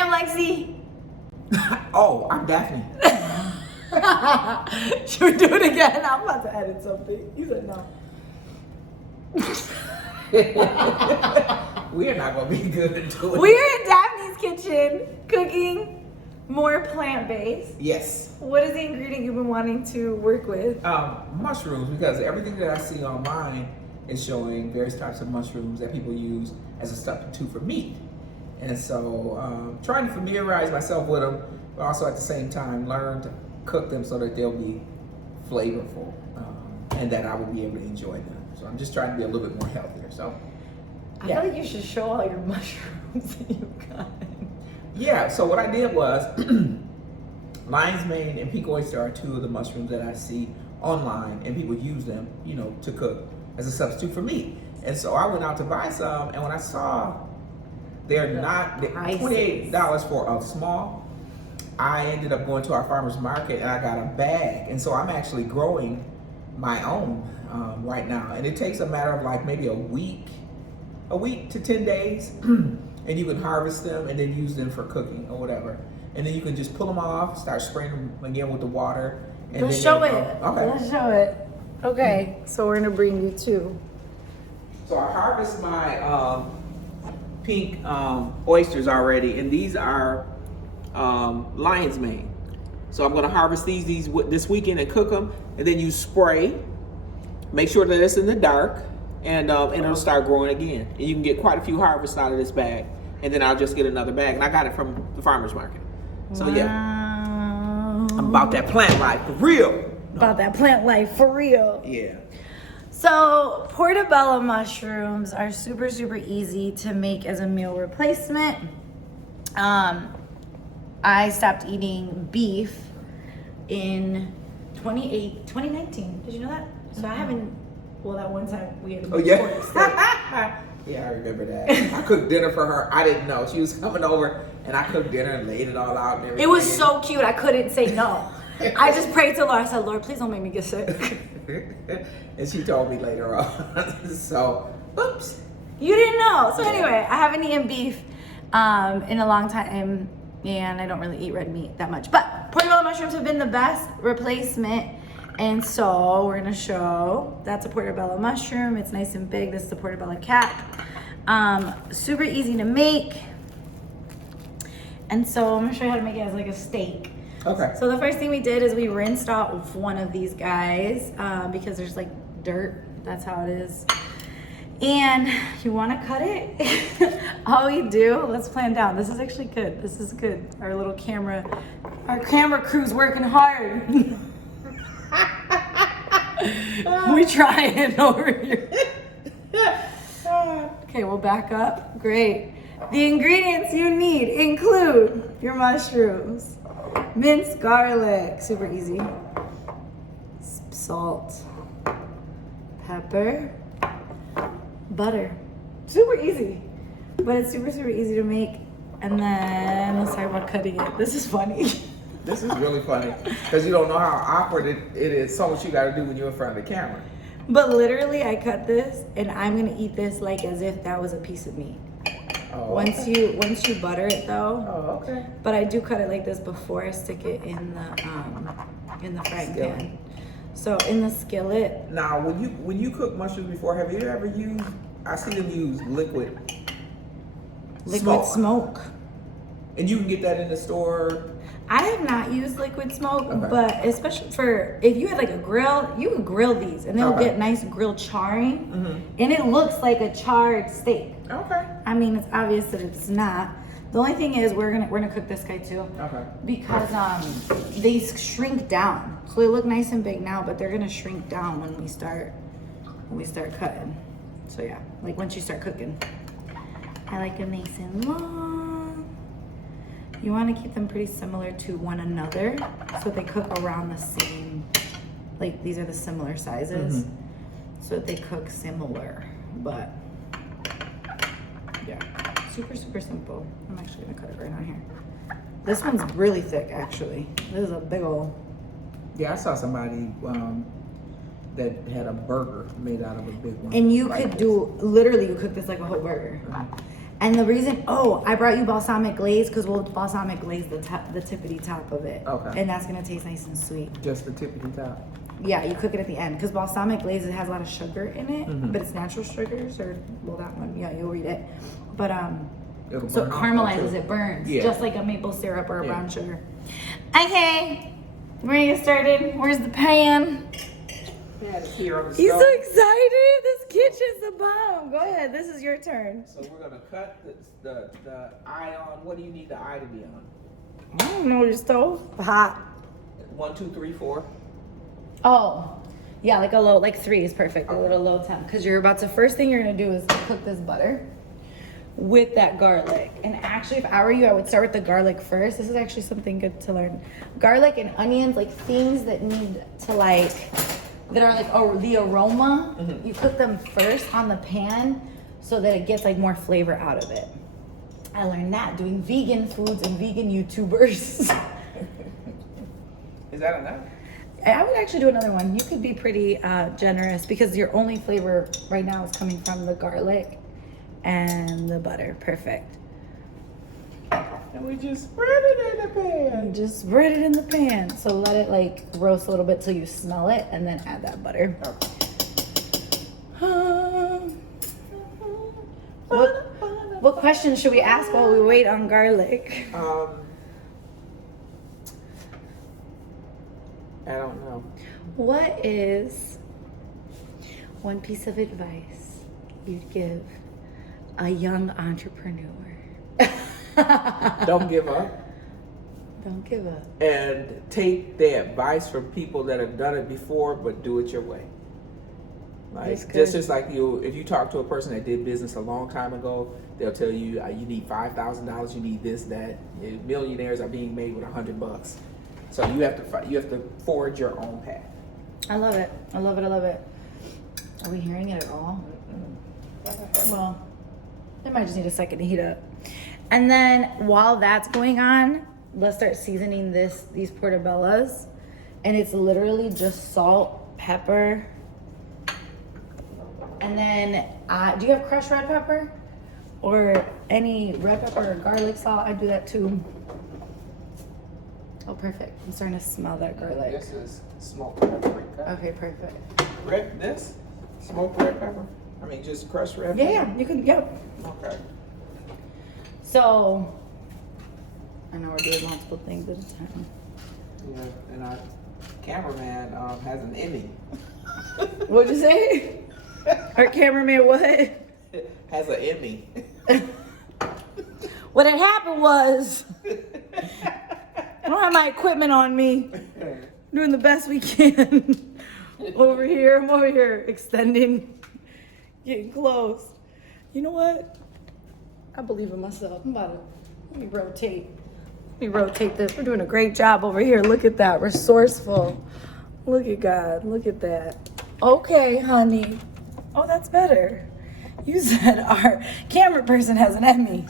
am Lexi. Oh, I'm Daphne. Should we do it again? I'm about to edit something. You said no. We are not gonna be good at doing it. We're in Daphne's kitchen cooking more plant-based. Yes. What is the ingredient you've been wanting to work with? Mushrooms, because everything that I see online is showing various types of mushrooms that people use as a substitute for meat. And so trying to familiarize myself with them, but also at the same time learn to cook them so that they'll be flavorful and that I will be able to enjoy them. So I'm just trying to be a little bit more healthier. So I feel like you should show all your mushrooms that you've got. yeah, so what I did was lion's mane and pink oyster are two of the mushrooms that I see online, and people use them, you know, to cook as a substitute for meat. And so I went out to buy some, and when I saw they're $28 for a small, I ended up going to our farmer's market and I got a bag. And so I'm actually growing my own right now. And it takes a matter of like maybe a week to 10 days. And you can harvest them and then use them for cooking or whatever. And then you can just pull them off, start spraying them again with the water. And Let's then show it. Okay. Let's show it. Okay, so we're gonna bring you two. So I harvest my pink oysters already, and these are lion's mane. So I'm gonna harvest these this weekend and cook them, and then you spray. Make sure that it's in the dark, and it'll start growing again. And you can get quite a few harvests out of this bag, and then I'll just get another bag. And I got it from the farmer's market. So wow. yeah, I'm about that plant life for real. About that plant life for real. Yeah. So portobello mushrooms are super, super easy to make as a meal replacement. I stopped eating beef in 2019. Did you know that? So I haven't, well, that one time we had a Oh yeah. pork steak. Yeah, I remember that. I cooked dinner for her. I didn't know. She was coming over and I cooked dinner and laid it all out and everything. It was so cute. I couldn't say no. I just prayed to the Lord. I said, Lord, please don't make me get sick. And she told me later on. So, oops. You didn't know. So anyway, I haven't eaten beef in a long time, and I don't really eat red meat that much. But portobello mushrooms have been the best replacement. And so we're gonna show, that's a portobello mushroom. It's nice and big. This is the portobello cap. Super easy to make. And so I'm gonna show you how to make it as like a steak. Okay. So the first thing we did is we rinsed off one of these guys because there's like dirt. That's how it is. And you want to cut it. All we do, let's plan down. This is actually good. This is good. Our camera crew's working hard. We trying over here. Okay, we'll back up. Great. The ingredients you need include your mushrooms, minced garlic, super easy, salt, pepper, butter, super easy, but it's super, super easy to make. And then let's talk about cutting it. This is funny. This is really funny because you don't know how awkward it is. So what you got to do when you're in front of the camera. But literally, I cut this, and I'm gonna eat this like as if that was a piece of meat. Oh, Once you butter it though. Oh, okay. But I do cut it like this before I stick it in the frying pan. So in the skillet. Now, when you cook mushrooms before, have you ever used? I see them use liquid Smoke. and you can get that in the store. I have not used liquid smoke, Okay. but especially for if you had like a grill, you can grill these and they'll get nice grilled charring, and it looks like a charred steak. Okay. I mean, it's obvious that it's not. The only thing is we're gonna cook this guy too. Okay. Because they shrink down. So they look nice and big now, but they're gonna shrink down when we start cutting. So yeah, like once you start cooking. I like them nice and long. You wanna keep them pretty similar to one another so they cook around the same, like these are the similar sizes. So that they cook similar, but yeah, super, super simple. I'm actually gonna cut it right on here. This one's really thick, actually. This is a big old. Yeah, I saw somebody that had a burger made out of a big one. And you like could this. do, literally, you cook this like a whole burger. And the reason, I brought you balsamic glaze because we'll balsamic glaze the tippity top of it. Okay. And that's gonna taste nice and sweet. Just the tippity top. Yeah, you cook it at the end because balsamic glaze, it has a lot of sugar in it, but it's natural sugars, or well, that one, yeah, you'll read it. But so it caramelizes, it burns, just like a maple syrup or a brown sugar. Okay, we're gonna get started. Where's the pan? Yeah, it's here on the He's stove. so excited. This kitchen's the bomb. Go ahead. This is your turn. So we're gonna cut the eye on. What do you need the eye to be on? I don't know, your stove hot. 1, 2, 3, 4. Oh, yeah, like a low, like 3 is perfect. A little low temp, because you're about to. First thing you're gonna do is cook this butter with that garlic. And actually, if I were you, I would start with the garlic first. This is actually something good to learn. Garlic and onions, like things that need to that are like the aroma. You cook them first on the pan so that it gets like more flavor out of it. I learned that doing vegan foods and vegan YouTubers. Is that enough? I would actually do another one. You could be pretty generous because your only flavor right now is coming from the garlic and the butter. Perfect. And we just spread it in the pan. Just spread it in the pan. So let it like roast a little bit till you smell it, and then add that butter. What questions should we ask while we wait on garlic? I don't know. What is one piece of advice you'd give a young entrepreneur? Don't give up. Don't give up. And take the advice from people that have done it before, but do it your way. Like just like if you talk to a person that did business a long time ago, they'll tell you you need $5,000, you need this, that. Millionaires are being made with $100. So you have to forge your own path. I love it. I love it. I love it. Are we hearing it at all? Well, it might just need a second to heat up. And then while that's going on, let's start seasoning these portobellas. And it's literally just salt, pepper. And then, do you have crushed red pepper? Or any red pepper or garlic salt? I do that too. Oh, perfect. I'm starting to smell that garlic. This is smoked red pepper. Okay, perfect. Smoked red pepper? I mean, just crushed red pepper? Yeah, you can, yep. Okay. So, I know we're doing multiple things at a time. Yeah, and our cameraman has an Emmy. What'd you say? Our cameraman what? Has an Emmy. What had happened was, I don't have my equipment on me. Doing the best we can. I'm over here extending, getting close. You know what? I believe in myself. Let me rotate this. We're doing a great job over here. Look at that, resourceful. Look at God, look at that. Okay, honey. Oh, that's better. You said our camera person has an Emmy.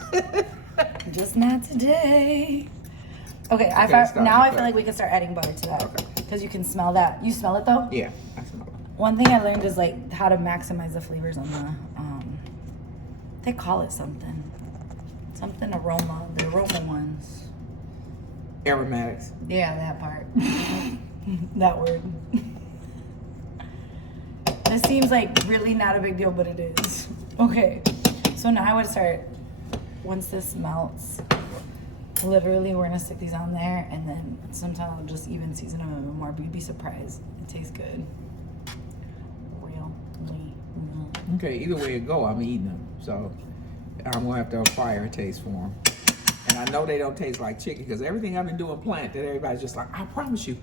Just not today. Okay, now I feel like we can start adding butter to that. Because you can smell that. You smell it though? Yeah, I smell it. One thing I learned is like how to maximize the flavors on the, they call it something aroma, the aroma ones. Aromatics. Yeah, that part. That word. This seems like really not a big deal, but it is. Okay, so now I would start, once this melts, literally we're gonna stick these on there, and then sometimes I'll just even season them a little more, but you'd be surprised. It tastes good. Okay, either way it go, I'm eating them. So I'm gonna have to acquire a taste for them. And I know they don't taste like chicken because everything I've been doing plant that everybody's just like, I promise you,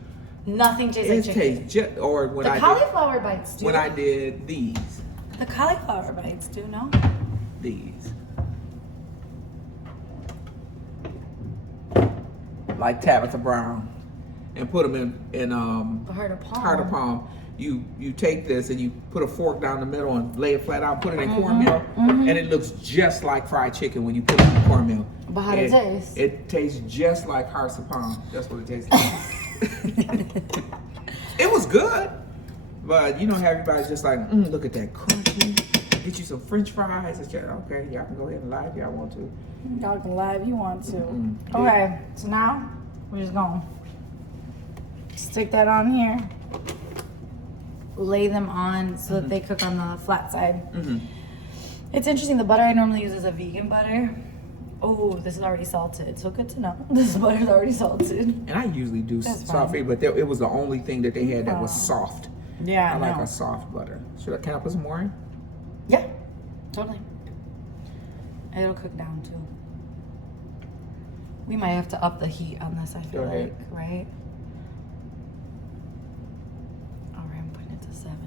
nothing tastes like chicken. Tastes or when the cauliflower bites do. When I did these. The cauliflower bites do, no? These. Like Tabitha Brown, and put them in the heart of palm. Heart of palm. You take this and you put a fork down the middle and lay it flat out, put it in cornmeal, and it looks just like fried chicken when you put it in cornmeal. But how does it taste? It tastes just like hearts of palm. That's what it tastes like. It was good, but you know how everybody's just like, look at that crunchy. Get you some French fries. Okay, y'all can go ahead and lie if y'all want to. Y'all can lie if you want to. Mm-hmm. Okay, so now we're just gonna stick that on here. Lay them on so that they cook on the flat side. Mm-hmm. It's interesting. The butter I normally use is a vegan butter. Oh, this is already salted. So good to know. This butter is already salted. And I usually do That's soft, fine. but it was the only thing that they had that was soft. Yeah, I like no. a soft butter. Can I put some more in? Yeah, totally. It'll cook down too. We might have to up the heat on this, I feel Go ahead. like, right? Alright, I'm putting it to 7.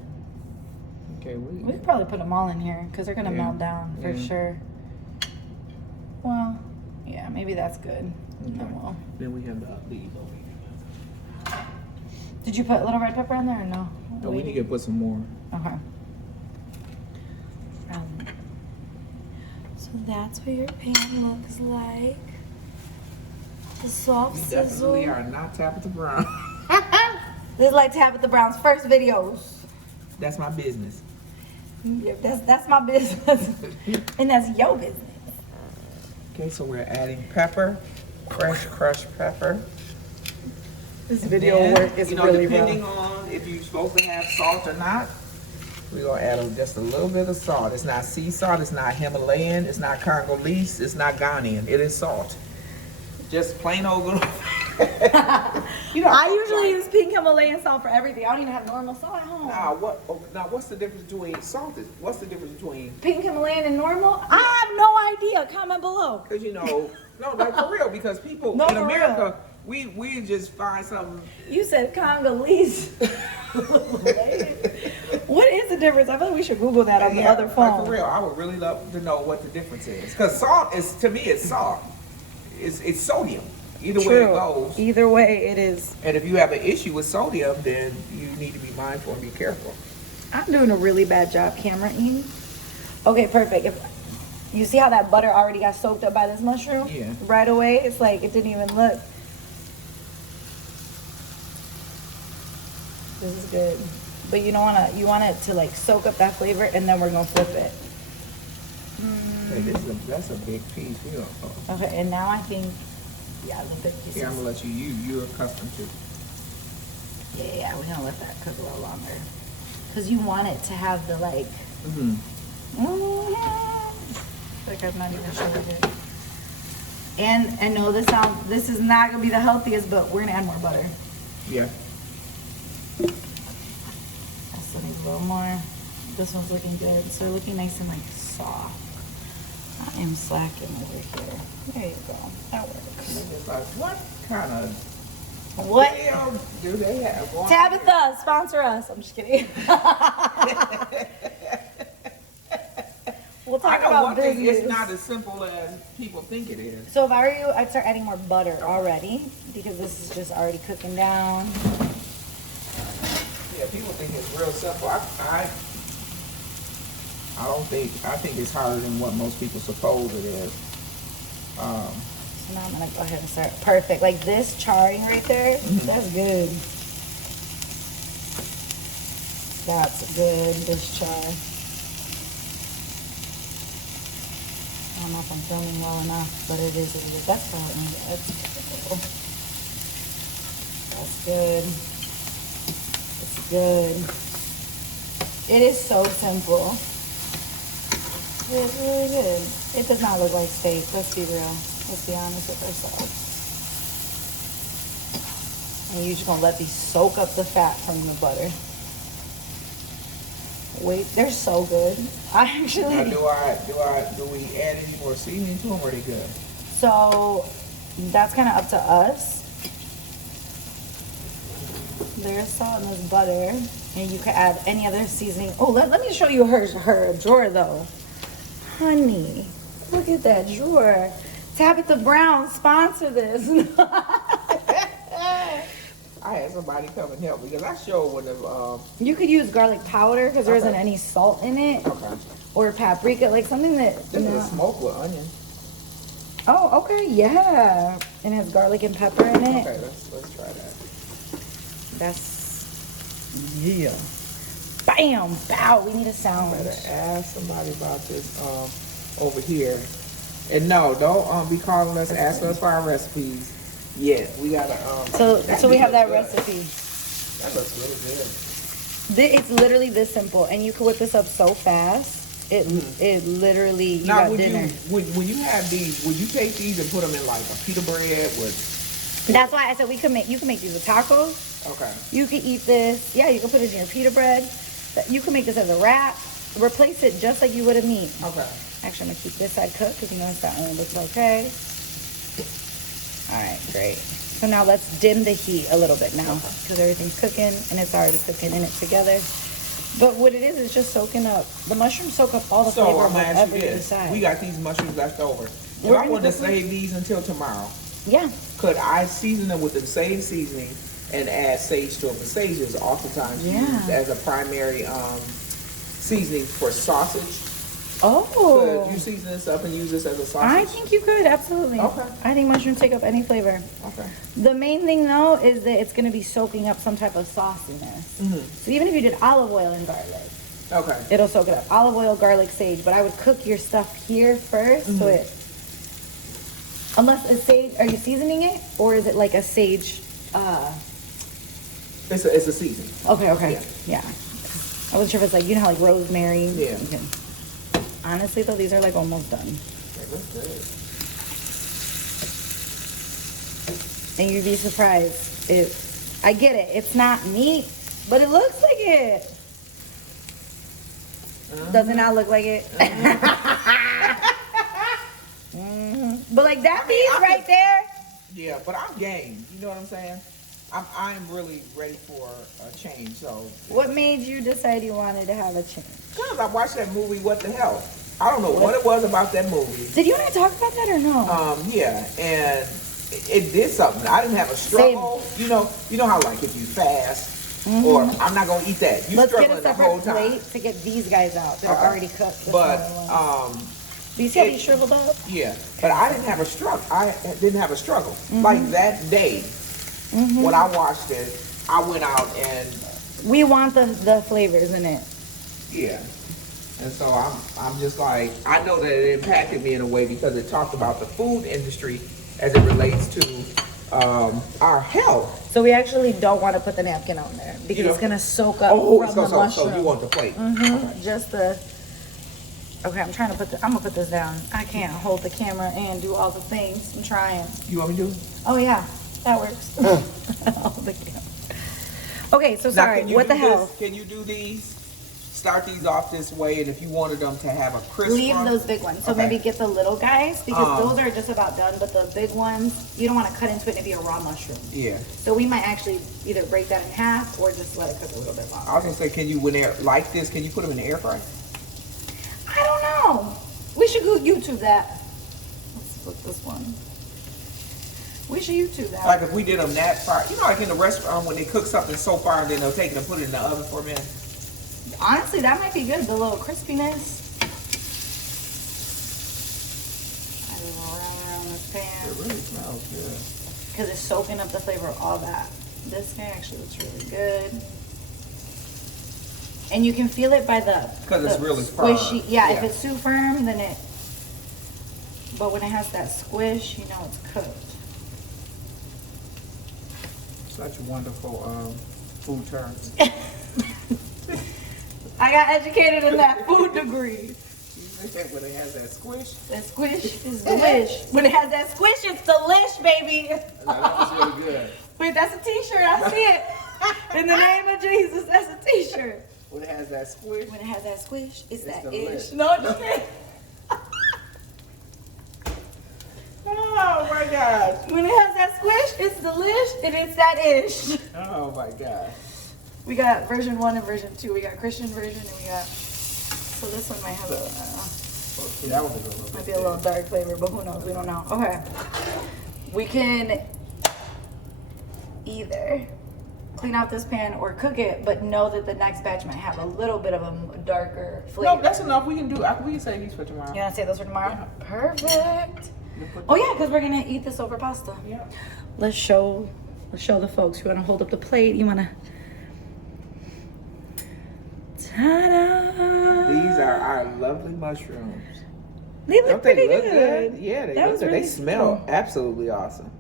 Okay, We could probably put them all in here because they're gonna melt down for sure. Well, yeah, maybe that's good. Okay. Well. Then we have these over here. Did you put little red pepper in there or no? No, we need to put some more. Okay. So that's what your pan looks like. The soft We sizzle. definitely are not Tabitha Brown. This is like Tabitha Brown's first videos. That's my business. Yeah, that's my business. And that's your business. Okay, so we're adding pepper, fresh crushed pepper. This And video then, work is really depending rough. on if you're supposed to have salt or not, we're gonna add just a little bit of salt. It's not sea salt, it's not Himalayan, it's not Congolese, it's not Ghanaian. It is salt. Just plain old good. I usually use pink Himalayan salt for everything. I don't even have normal salt at home. Now what's the difference between salt? What's the difference between? Pink Himalayan and normal? I have no idea. Comment below. Because no, like for real. Because people No, in for America, we just find something. You said Congolese. What is the difference? I feel like we should Google that on the other phone. Like for real, I would really love to know what the difference is. Because salt is, to me, it's salt. It's sodium. Either way it goes. Either way it is. And if you have an issue with sodium, then you need to be mindful and be careful. I'm doing a really bad job cameraing. Okay, perfect. If you see how that butter already got soaked up by this mushroom? Yeah. Right away, it's like it didn't even look. This is good. But you want it to like soak up that flavor, and then we're gonna flip it. Hey, that's a big piece. Okay, and now I think, yeah, the big pieces. Here, I'm gonna let you're accustomed to. Yeah, we're gonna let that cook a little longer. Cause you want it to have the like. Like I'm not even sure it. And I know this is not gonna be the healthiest, but we're gonna add more butter. Yeah. I still need a little more. This one's looking good. So they're looking nice and like soft. I am slacking over here. There you go. That works. It's like, what kind of What? hell do they have going on? Tabitha, sponsor us. I'm just kidding. We'll talk I know about one thing, business. it's not as simple as people think it is. So if I were you, I'd start adding more butter already because this is just already cooking down. Yeah, people think it's real simple. I think it's harder than what most people suppose it is. So now I'm gonna go ahead and start. Perfect. Like this charring right there, that's good. That's good, this char. I don't know if I'm filming well enough, but it is what it is. That's fine. That's cool. That's good. It's good. It is so simple. It's really good. It does not look like steak. Let's be real. Let's be honest with ourselves. And you're just gonna let these soak up the fat from the butter. Wait, they're so good. I actually. Now, do we add any more seasoning to them, or are they good? So that's kind of up to us. There's salt in this butter, and you could add any other seasoning. Oh, let me show you her drawer though. Honey, look at that drawer. Tabitha Brown, sponsor this. I had somebody come and help me because I sure wouldn't have. You could use garlic powder because there isn't Okay. any salt in it. Okay. Or paprika, like something that. This is a smoke with onion. Oh, okay, yeah. And it has garlic and pepper in it. Okay, let's try that. That's yeah. bam, bow. We need a sound. Better ask somebody about this over here. And no, don't be calling us, ask us for our recipes. Yeah, we gotta So we have that recipe. That looks really good. It's literally this simple, and you can whip this up so fast. It literally you now got dinner. when you have these, would you take these and put them in like a pita bread with? That's why I said you can make these with tacos. Okay. You can eat this. Yeah, you can put it in your pita bread. You can make this as a wrap. Replace it just like you would a meat. Okay. Actually, I'm gonna keep this side cooked because you notice that one looks okay. All right, great. So now let's dim the heat a little bit now because everything's cooking and it's already cooking in it together. But what it is just soaking up. The mushrooms soak up all the flavor So of I'm whatever asking you this. decide. We got these mushrooms left over. If We're I gonna wanted to cook them. save these until tomorrow, Yeah. could I season them with the same seasoning and add sage to them? The sage is oftentimes used as a primary seasoning for sausage. Oh. Could you season this up and use this as a sausage? I think you could, absolutely. Okay. I think mushrooms take up any flavor. Okay. The main thing though is that it's gonna be soaking up some type of sauciness. So even if you did olive oil and garlic, Okay. it'll soak it up. Olive oil, garlic, sage. But I would cook your stuff here first, so it. Unless it's sage, are you seasoning it, or is it like a sage? It's a seasoning. Okay. Yeah. I wasn't sure if it's like how like rosemary. Yeah. You can- Honestly though, these are like almost done, They look good. and you'd be surprised. I get it. It's not meat, but it looks like it. Does it not look like it? But like that piece right there. Yeah, but I'm game. You know what I'm saying? I'm really ready for a change. So What made you decide you wanted to have a change? because I watched that movie, What the Hell? I don't know what it was about that movie. Did you and I talk about that or no? Yeah, and it did something. I didn't have a struggle. You know how like if you fast or I'm not gonna eat that. You Let's get struggling a the whole separate time. plate to get these guys out. They're already cooked. the But smaller ones. Do you see how it- these shriveled up? yeah, but I didn't have a struggle. Like that day when I watched it, I went out and We want the flavors in it. yeah. And so I'm just like, I know that it impacted me in a way because it talked about the food industry as it relates to our health. So we actually don't want to put the napkin on there because You know- it's gonna soak up Oh, from it's the so mushroom. you want the plate. Just the. Okay, I'm trying to I'm gonna put this down. I can't hold the camera and do all the things. I'm trying. You want me to do it? Oh yeah, that works. Hold the camera. Okay, so Now, sorry. can you What the do hell? this? Can you do these? Start these off this way, and if you wanted them to have a crisp Leave one- those big ones. So Okay. maybe get the little guys because those are just about done. But the big ones, you don't want to cut into it and it'd be a raw mushroom. Yeah. So we might actually either break that in half or just let it cook a little bit longer. I was gonna say, can you when they're like this? Can you put them in the air fryer? I don't know. We should go YouTube that. Let's flip this one. We should YouTube that. Like if we did them that far, like in the restaurant when they cook something so far, and then they'll take it and put it in the oven for a minute. Honestly, that might be good. The little crispiness. I just go around this pan It really smells good. because it's soaking up the flavor of all that. This guy actually looks really good. And you can feel it by the 'Cause it's the really firm. squishy. Yeah, if Yeah. it's too firm, then it. But when it has that squish, you know it's cooked. Such wonderful food terms. I got educated in that food degree. When it has that squish. That squish is delish. When it has that squish, it's delish, baby. That was really good. Wait, that's a t-shirt. I see it. In the name of Jesus, that's a t-shirt. When it has that squish. When it has that squish, it's that delish. ish. No, just kidding. Oh my gosh. When it has that squish, it's delish and it's that ish. Oh my gosh. We got version 1 and version 2. We got Christian version and we got. So this one might have That was a good one. might be a little dark flavor, but who knows? We don't know. Okay. We can either clean out this pan or cook it, but know that the next batch might have a little bit of a darker flavor. No, that's enough. We can save these for tomorrow. You want to save those for tomorrow? Yeah. Perfect. Oh yeah, because we're gonna eat this over pasta. Yeah. Let's show the folks. You want to hold up the plate? You want to Ta-da! These are our lovely mushrooms. They look Don't they pretty look good. good? Yeah, they That look was good. really They smell cool. absolutely awesome.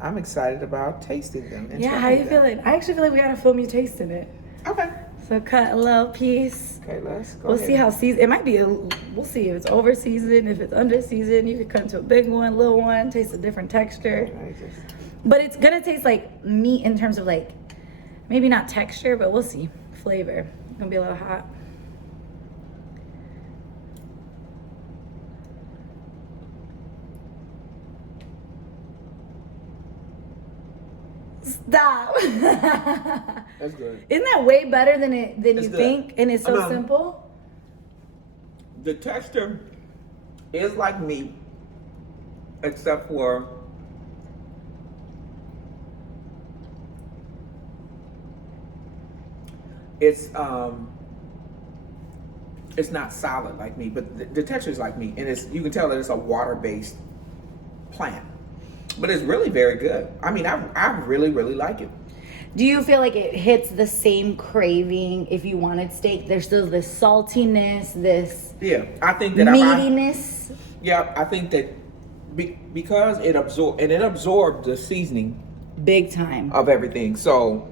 I'm excited about tasting them. And Yeah, how trying you them. feeling? I actually feel like we gotta film you tasting it. Okay. So cut a little piece. Okay, let's go. We'll ahead. see how seasoned. It might be. We'll see if it's over seasoned, if it's under seasoned. You could cut into a big one, little one. Taste a different texture. Okay, just- But it's gonna taste like meat in terms of like, maybe not texture, but we'll see. Flavor. It's gonna be a little hot. Stop. That's good. Isn't that way better than It's you good. think? And it's so simple. The texture is like meat, except for it's not solid like meat, but the texture is like meat, and you can tell that it's a water-based plant. But it's really very good. I mean, I really, really like it. Do you feel like it hits the same craving if you wanted steak? There's still this saltiness, this I think that meatiness. I think that because it absorbed the seasoning Big time. of everything. So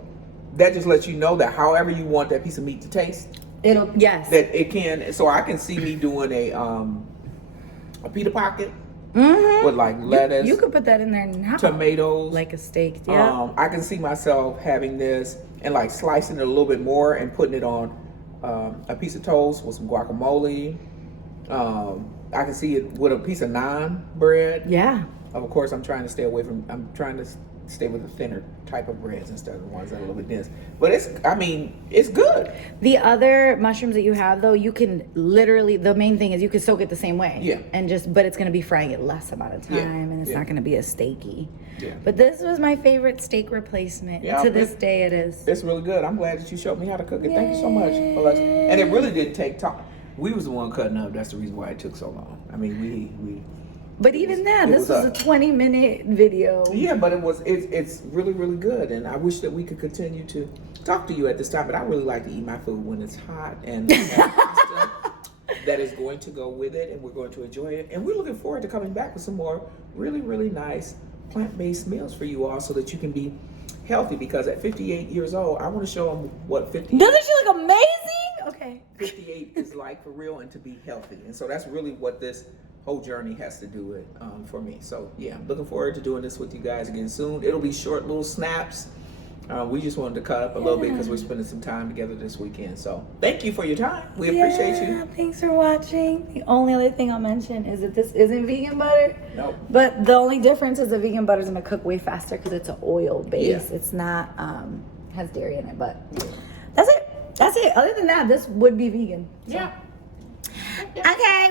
that just lets you know that however you want that piece of meat to taste, Yes. that it can. So I can see me doing a pita pocket with like lettuce. You could put that in there now. Tomatoes. Like a steak. Yeah. I can see myself having this and like slicing it a little bit more and putting it on a piece of toast with some guacamole. I can see it with a piece of naan bread. Yeah. Of course, I'm trying to stay with the thinner type of breads instead of the ones that are a little bit dense. But it's good. The other mushrooms that you have, though, you can literally, the main thing is you can soak it the same way. Yeah. But it's going to be frying it less amount of time, Yeah. and it's not going to be as steaky. Yeah. But this was my favorite steak replacement. Yeah, To this day, it is. It's really good. I'm glad that you showed me how to cook it. Thank you so much, Alexa. And it really did take time. We was the one cutting up. That's the reason why it took so long. I mean, we But even that, it this was was a 20-minute video. Yeah, but it's really, really good. And I wish that we could continue to talk to you at this time. But I really like to eat my food when it's hot and that is going to go with it, and we're going to enjoy it. And we're looking forward to coming back with some more really, really nice plant-based meals for you all so that you can be healthy, because at 58 years old, I want to show them what 58 Doesn't she look amazing? Okay. 58 is like for real, and to be healthy. And so that's really what this whole journey has to do with for me. So yeah, I'm looking forward to doing this with you guys again soon. It'll be short little snaps. We just wanted to cut up a little bit because we're spending some time together this weekend. So thank you for your time. We appreciate you. Thanks for watching. The only other thing I'll mention is that this isn't vegan butter. Nope. But the only difference is the vegan butter is going to cook way faster because it's an oil base. Yeah. It's not, has dairy in it. But that's it. That's it. Other than that, this would be vegan. So. Yeah. Okay,